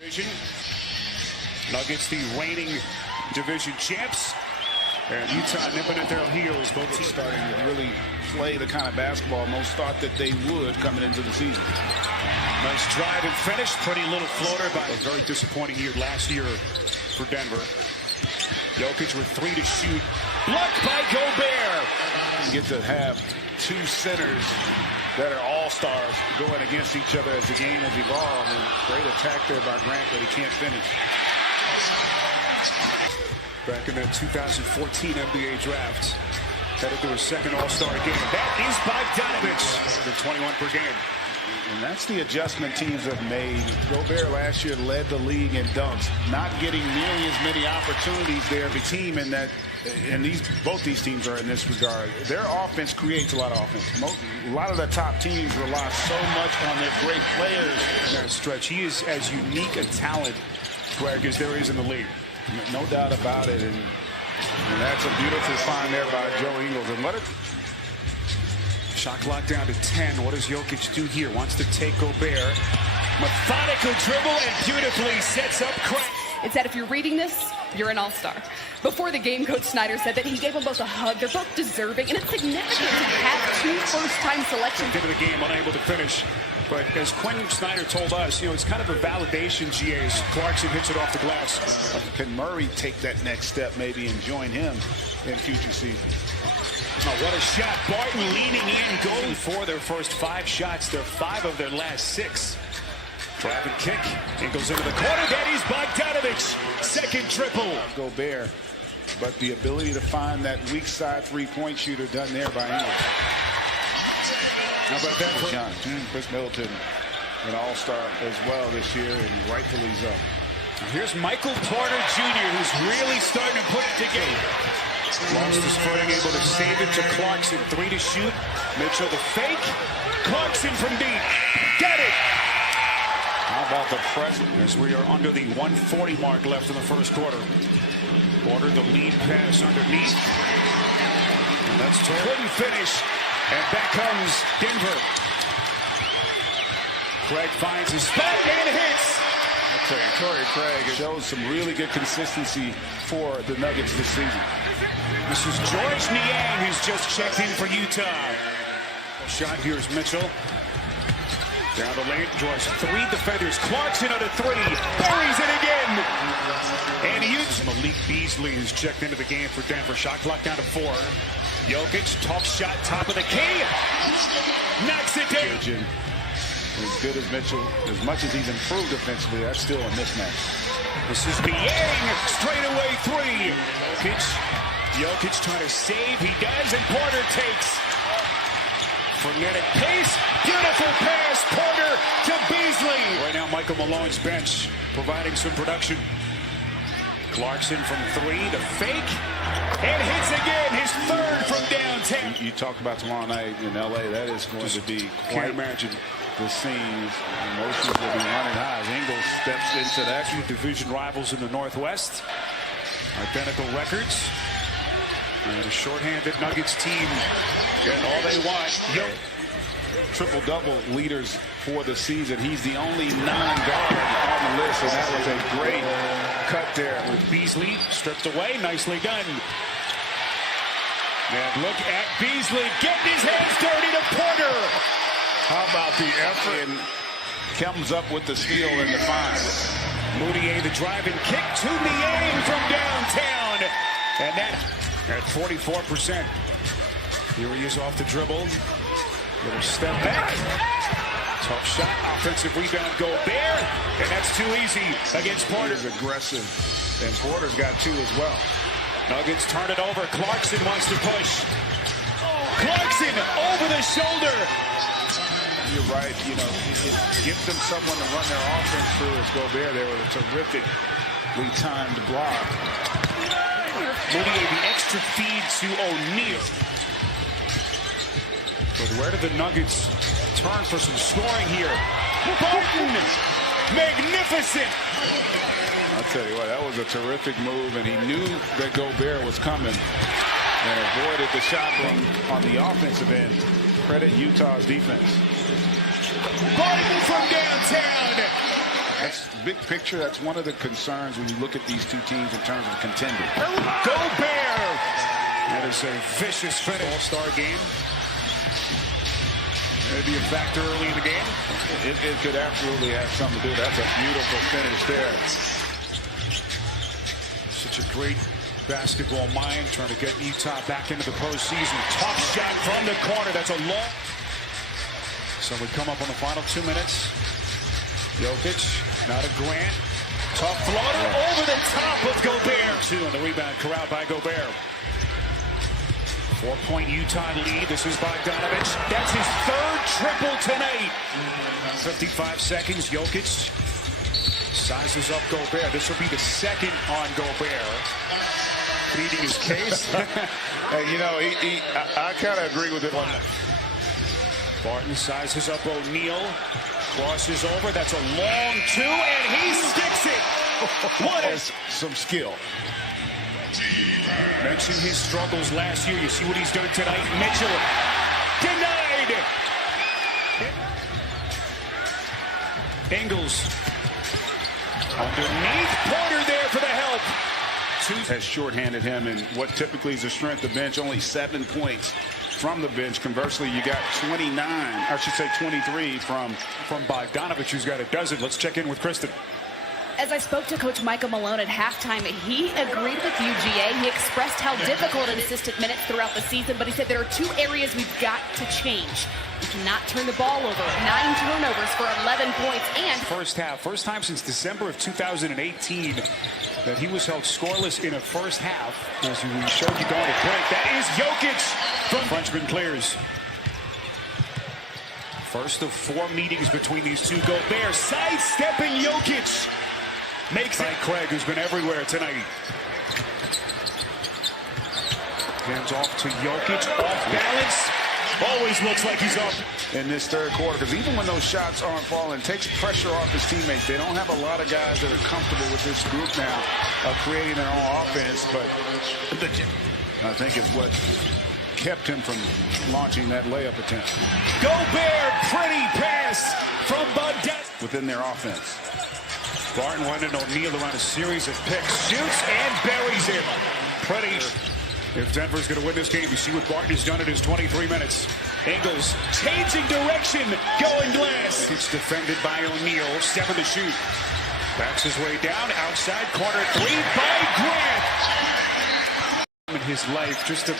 Division. Nuggets, the reigning division champs. And Utah nipping at their heels. Both teams starting to really play the kind of basketball most thought that they would coming into the season. Nice drive and finish. Pretty little floater by a very disappointing year last year for Denver. Jokic with 3 to shoot. Blocked by Gobert. You get to have two centers that are all-stars going against each other as the game has evolved. And great attack there by Grant, but he can't finish. Back in the 2014 NBA draft, headed to his second All-Star game. That is Bogdanovich, the 21 per game. And that's the adjustment teams have made. Gobert last year led the league in dunks, not getting nearly as many opportunities there of a team in that. And both these teams are in this regard. Their offense creates a lot of offense. A lot of the top teams rely so much on their great players in that stretch. He is as unique a talent, Greg, as there is in the league. No doubt about it. And that's a beautiful find there by Joe Ingles. And what shot clock down to 10. What does Jokic do here? Wants to take Gobert. Methodical dribble and beautifully sets up Craig. It said if you're reading this, you're an all-star. Before the game, Coach Snyder said that he gave them both a hug. They're both deserving, and it's significant to have 2 first-time selections. Into the game, unable to finish. But as Quinn Snyder told us, it's kind of a validation, GA, as Clarkson hits it off the glass. Can Murray take that next step maybe and join him in future seasons? Oh, what a shot. Barton leaning in, going for their first 5 shots. They're 5 of their last 6. Grab and kick. It goes into the corner. That is Bogdanovich. Second triple. Gobert. But the ability to find that weak side 3-point shooter done there by Ingles. How about that for John? Chris Middleton, an all-star as well this year, and rightfully so. Here's Michael Porter Jr., who's really starting to put it together. Lost his footing, able to save it to Clarkson. 3 to shoot. Mitchell the fake. Clarkson from deep. Get it! How about the press? As we are under the 140 mark left in the first quarter. Porter, the lead pass underneath. And that's couldn't finish. And back comes Denver. Craig finds his spot and hits. I'll tell you, Torrey Craig shows some really good consistency for the Nuggets this season. This is George Niang, who's just checked in for Utah. Shot, here's Mitchell. Down the lane, draws 3 defenders. Clarkson on a 3. Buries it again. And Malik Beasley, who's checked into the game for Denver. Shot clock down to 4. Jokic, tough shot, top of the key. Knocks it down. As good as Mitchell, as much as he's improved defensively, that's still a mismatch. This is Niang, straightaway 3. Jokic trying to save. He does, and Porter takes. Frenetic pace, beautiful pass, Porter to Beasley. Right now, Michael Malone's bench providing some production. Clarkson from 3 to fake, and hits again, his 3rd from downtown. You talk about tomorrow night in LA, that is going to be quite, can't imagine the scenes. Emotions will be running high as Ingles steps into that. 2 division rivals in the Northwest, identical records. And a shorthanded Nuggets team, and all they want. Triple-double leaders for the season. He's the only non-guard on the list, and that was a great cut there. With Beasley stripped away, nicely done. And look at Beasley getting his hands dirty to Porter. How about the effort? And comes up with the steal and the find. Moutier, the drive and kick to Niang from downtown. And that at 44%. Here he is off the dribble. Little step back. Tough shot. Offensive rebound, Gobert. And that's too easy against Porter. He's aggressive. And Porter's got 2 as well. Nuggets turn it over. Clarkson wants to push. Clarkson over the shoulder. You're right. It gives them someone to run their offense through as Gobert there with a terrifically timed block. Moutier, the extra feed to O'Neal. But where do the Nuggets turn for some scoring here? Barton! Magnificent! I'll tell you what, that was a terrific move, and he knew that Gobert was coming and avoided the shot on the offensive end. Credit Utah's defense. Barton from downtown. That's big picture. That's one of the concerns when you look at these two teams in terms of contending. Gobert! That is a vicious finish. All-star game. Maybe a factor early in the game. It could absolutely have something to do. That's a beautiful finish there. Such a great basketball mind trying to get Utah back into the postseason. Tough shot from the corner. That's a long. So we come up on the final 2 minutes. Jokic, not a Grant. Tough floater over the top of Gobert. 2 on the rebound corralled by Gobert. 4-point Utah lead. This is Bogdanovich. That's his third triple tonight. 55 seconds. Jokic sizes up Gobert. This will be the second on Gobert. Pleading his case. And, you know, I kind of agree with it on that. Barton sizes up O'Neal. Crosses over. That's a long 2, and he sticks it. What is some skill. Mentioned his struggles last year. You see what he's done tonight. Mitchell denied. Ingles underneath. Porter there for the help. Has shorthanded him in what typically is the strength of the bench. Only 7 points from the bench. Conversely, you got 29, or I should say 23 from Bogdanovich, who's got a dozen. Let's check in with Kristen. As I spoke to Coach Michael Malone at halftime, he agreed with UGA. He expressed how difficult it is to minutes throughout the season, but he said there are 2 areas we've got to change. We cannot turn the ball over. 9 turnovers for 11 points. And first half, first time since December of 2018 that he was held scoreless in a first half. As we showed you going to break, that is Jokic from Frenchman clears. First of 4 meetings between these two. Gobert sidestepping Jokic. Makes it Craig, who's been everywhere tonight. Hands off to Jokic, off balance. Always looks like he's up in this third quarter, because even when those shots aren't falling, it takes pressure off his teammates. They don't have a lot of guys that are comfortable with this group now of creating their own offense, but I think it's what kept him from launching that layup attempt. Gobert, pretty pass from Bogdanovich within their offense. Barton wanted O'Neal around a series of picks, shoots and buries it. Pretty. If Denver's going to win this game, you see what Barton has done in his 23 minutes. Ingles changing direction, going glass. It's defended by O'Neal, 7 to shoot. Backs his way down, outside corner 3 by Grant. In his life, just to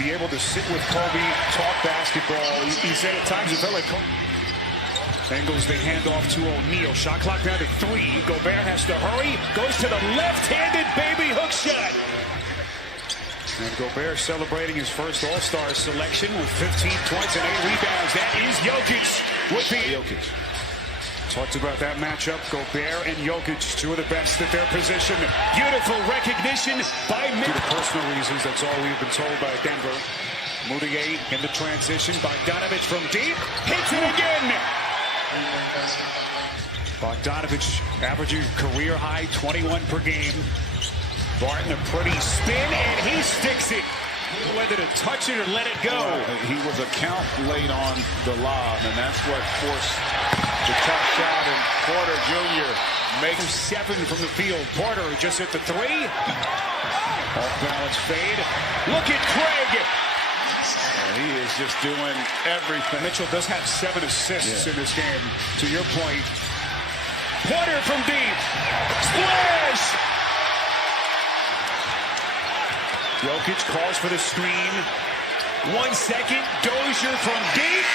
be able to sit with Kobe, talk basketball. He said at times it felt like Kobe. Ingles, they hand off to O'Neal. Shot clock down to 3. Gobert has to hurry. Goes to the left-handed baby hook shot. And Gobert celebrating his first All-Star selection with 15 points and 8 rebounds. That is Jokic with the Jokic. Talked about that matchup. Gobert and Jokic, 2 of the best at their position. Beautiful recognition by Due to personal reasons, that's all we've been told by Denver. Moutier in the transition. Bogdanovich from deep. Hits it again. Bogdanovich averaging career high 21 per game. Barton a pretty spin and he sticks it. Whether to touch it or let it go. He was a count late on the lob, and that's what forced the tough shot. And Porter Jr. makes 7 from the field. Porter just hit the 3. Off balance fade. Look at Craig. He is just doing everything. Mitchell does have 7 assists in this game. To your point, Porter from deep. Splash! Jokic calls for the screen. 1 second. Dozier from deep.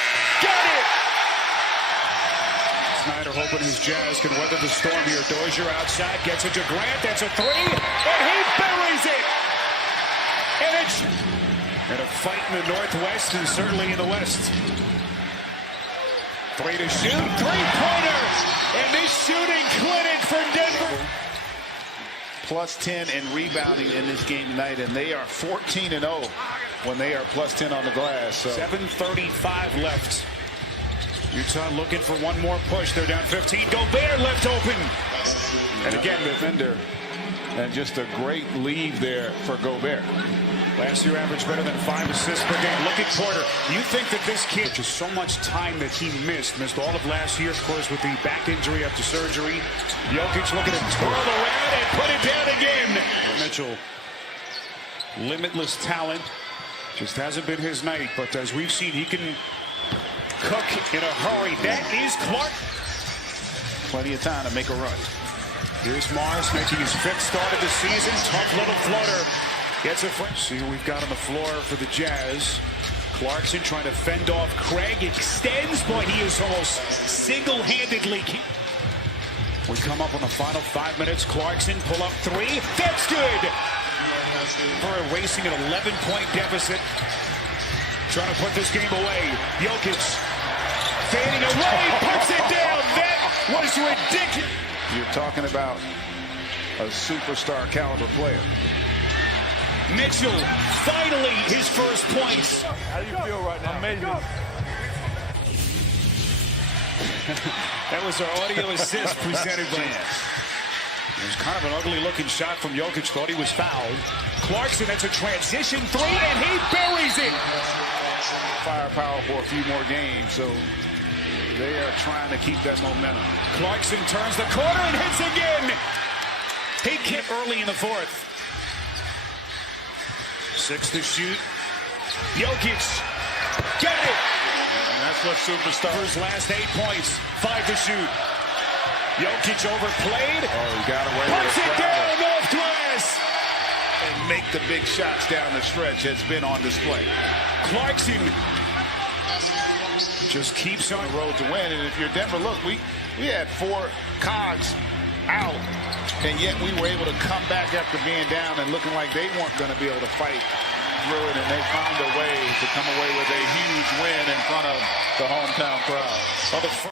Got it! Snyder hoping his Jazz can weather the storm here. Dozier outside. Gets it to Grant. That's a 3. And he buries it! And it's... And a fight in the Northwest and certainly in the West. 3 to shoot. 3-pointer. And this shooting clinic for Denver. Plus 10 in rebounding in this game tonight, and they are 14-0 when they are plus 10 on the glass. So 7:35 left. Utah looking for one more push. They're down 15. Gobert left open. And again, the defender And just a great leave there for Gobert. Last year averaged better than 5 assists per game. Look at Porter. You think that this kid, just so much time that he missed all of last year, of course, with the back injury after surgery. Jokic looking to twirl around and put it down again. Mitchell, limitless talent. Just hasn't been his night, but as we've seen, he can cook in a hurry. That is Clark. Plenty of time to make a run. Here's Morris making his 5th start of the season. Tough little floater. Gets a front. See what we've got on the floor for the Jazz. Clarkson trying to fend off Craig. Extends, boy, he is almost single-handedly. We come up on the final 5 minutes. Clarkson pull up 3. That's good. For erasing an 11-point deficit. Trying to put this game away. Jokic fading away, puts it down. That was ridiculous. You're talking about a superstar caliber player. Mitchell, finally his first points. How do you feel right now? Amazing. That was our audio assist presented by. It was kind of an ugly-looking shot from Jokic. Thought he was fouled. Clarkson, that's a transition 3, and he buries it. Firepower for a few more games, so they are trying to keep that momentum. Clarkson turns the corner and hits again. He hit early in the 4th. 6 to shoot. Jokic got it. And that's what superstars. Last 8 points. 5 to shoot. Jokic overplayed. Oh, he got away puts with it. It down off glass. And make the big shots down the stretch has been on display. Clarkson just keeps on the road to win. And if you're Denver, look, we had 4 cogs out, and yet we were able to come back after being down and looking like they weren't going to be able to fight through it, and they found a way to come away with a huge win in front of the hometown crowd.